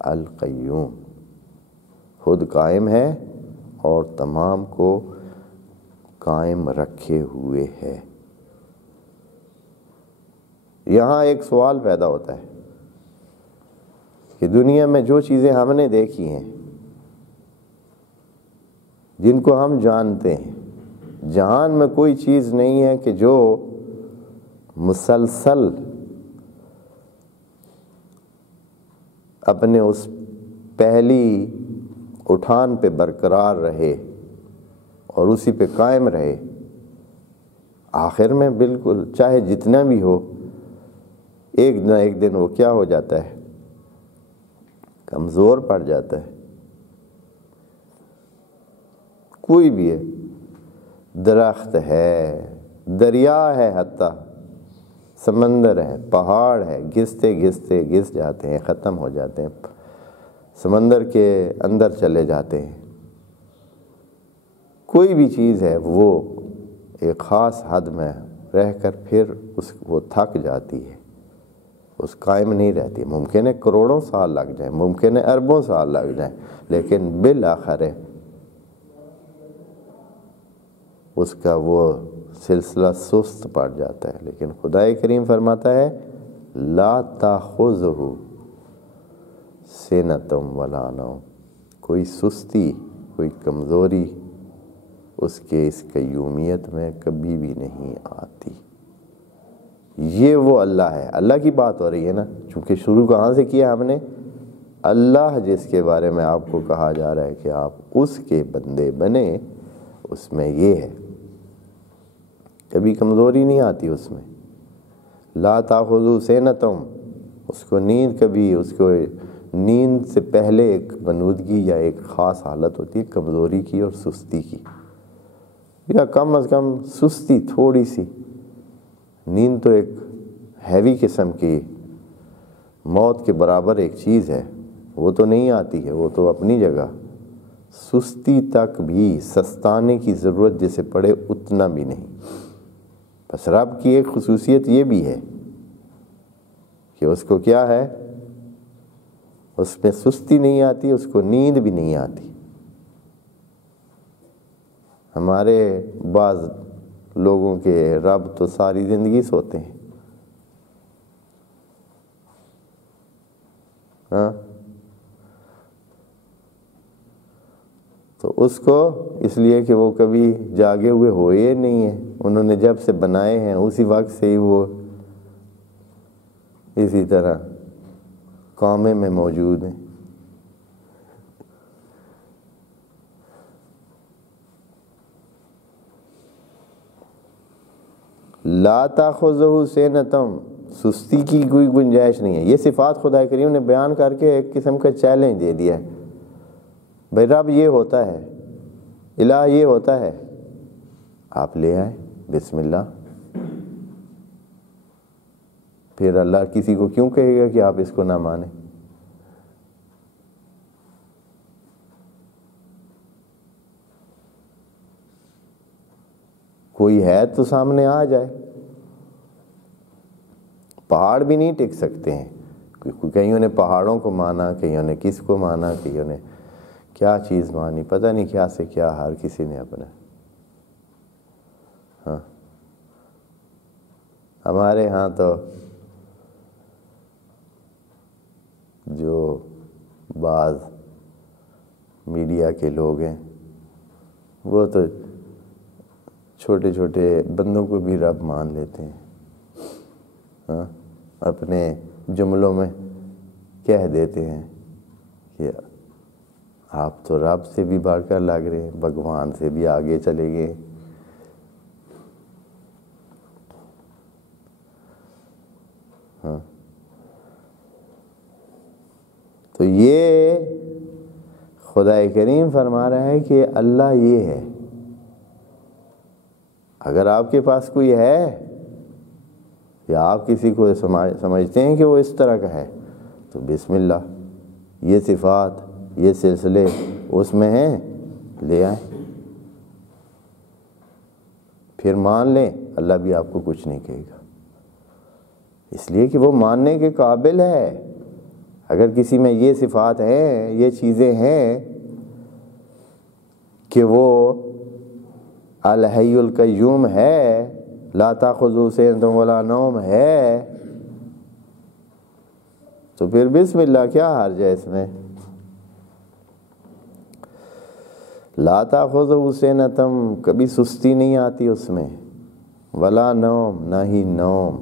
القیوم، خود قائم ہے اور تمام کو قائم رکھے ہوئے ہے۔ یہاں ایک سوال پیدا ہوتا ہے کہ دنیا میں جو چیزیں ہم نے دیکھی ہیں، جن کو ہم جانتے ہیں، جہان میں کوئی چیز نہیں ہے کہ جو مسلسل اپنے اس پہلی اٹھان پہ برقرار رہے اور اسی پہ قائم رہے۔ آخر میں بالکل چاہے جتنا بھی ہو، ایک نہ ایک دن وہ کیا ہو جاتا ہے، کمزور پڑ جاتا ہے۔ کوئی بھی ہے، درخت ہے، دریا ہے، حتیٰ سمندر ہے، پہاڑ ہے، گھستے گھستے گھس جاتے ہیں، ختم ہو جاتے ہیں، سمندر کے اندر چلے جاتے ہیں۔ کوئی بھی چیز ہے وہ ایک خاص حد میں رہ کر پھر وہ تھک جاتی ہے، اس قائم نہیں رہتی۔ ممکن ہے کروڑوں سال لگ جائیں، ممکن ہے اربوں سال لگ جائیں، لیکن بالآخر اس کا وہ سلسلہ سست پڑ جاتا ہے۔ لیکن خدا کریم فرماتا ہے لا تاخذہ سنۃ ولا نوم، کوئی سستی، کوئی کمزوری اس کے اس قیومیت میں کبھی بھی نہیں آتی۔ یہ وہ اللہ ہے، اللہ کی بات ہو رہی ہے نا، چونکہ شروع کہاں سے کیا ہم نے؟ اللہ جس کے بارے میں آپ کو کہا جا رہا ہے کہ آپ اس کے بندے بنے، اس میں یہ ہے، کبھی کمزوری نہیں آتی اس میں۔ لا تاخذہ سنۃ، اس کو نیند کبھی، اس کو نیند سے پہلے ایک بنودگی یا ایک خاص حالت ہوتی ہے کمزوری کی اور سستی کی، یا کم از کم سستی تھوڑی سی۔ نیند تو ایک ہیوی قسم کی موت کے برابر ایک چیز ہے، وہ تو نہیں آتی ہے، وہ تو اپنی جگہ۔ سستی تک بھی سستانے کی ضرورت جسے پڑے اتنا بھی نہیں۔ بس رب کی ایک خصوصیت یہ بھی ہے کہ اس کو کیا ہے، اس میں سستی نہیں آتی، اس کو نیند بھی نہیں آتی۔ ہمارے بعض لوگوں کے رب تو ساری زندگی سوتے ہیں، ہاں، تو اس کو اس لیے کہ وہ کبھی جاگے ہوئے ہوئے نہیں ہیں، انہوں نے جب سے بنائے ہیں اسی وقت سے ہی وہ اسی طرح قومے میں موجود ہیں۔ لا تاخذہ سنۃ، سستی کی کوئی گنجائش نہیں ہے۔ یہ صفات خدا کریم نے بیان کر کے ایک قسم کا چیلنج دے دیا ہے، بھائی رب یہ ہوتا ہے، الہ یہ ہوتا ہے، آپ لے آئے بسم اللہ۔ پھر اللہ کسی کو کیوں کہے گا کہ آپ اس کو نہ مانیں؟ کوئی ہے تو سامنے آ جائے۔ پہاڑ بھی نہیں ٹک سکتے ہیں، کئیوں نے پہاڑوں کو مانا، کئیوں نے کس کو مانا، کئیوں نے کیا چیز مانی، پتہ نہیں کیا سے کیا، ہر کسی نے اپنا۔ ہاں، ہمارے ہاں تو جو بعض میڈیا کے لوگ ہیں وہ تو چھوٹے چھوٹے بندوں کو بھی رب مان لیتے ہیں، ہاں، اپنے جملوں میں کہہ دیتے ہیں کہ آپ تو رب سے بھی بڑھ کر لگ رہے ہیں، بھگوان سے بھی آگے چلے گئے۔ ہاں، تو یہ خدا کریم فرما رہا ہے کہ اللہ یہ ہے۔ اگر آپ کے پاس کوئی ہے یا آپ کسی کو سمجھتے ہیں کہ وہ اس طرح کا ہے، تو بسم اللہ، یہ صفات، یہ سلسلے اس میں ہیں، لے آئیں، پھر مان لیں، اللہ بھی آپ کو کچھ نہیں کہے گا، اس لیے کہ وہ ماننے کے قابل ہے۔ اگر کسی میں یہ صفات ہیں، یہ چیزیں ہیں کہ وہ الحی القیوم ہے، لا تاخذہ سنۃ ولا نوم ہے، تو پھر بسم اللہ کیا حرج ہے اس میں؟ لا تاخذہ سنۃ، کبھی سستی نہیں آتی اس میں، ولا نوم، نہ ہی نوم۔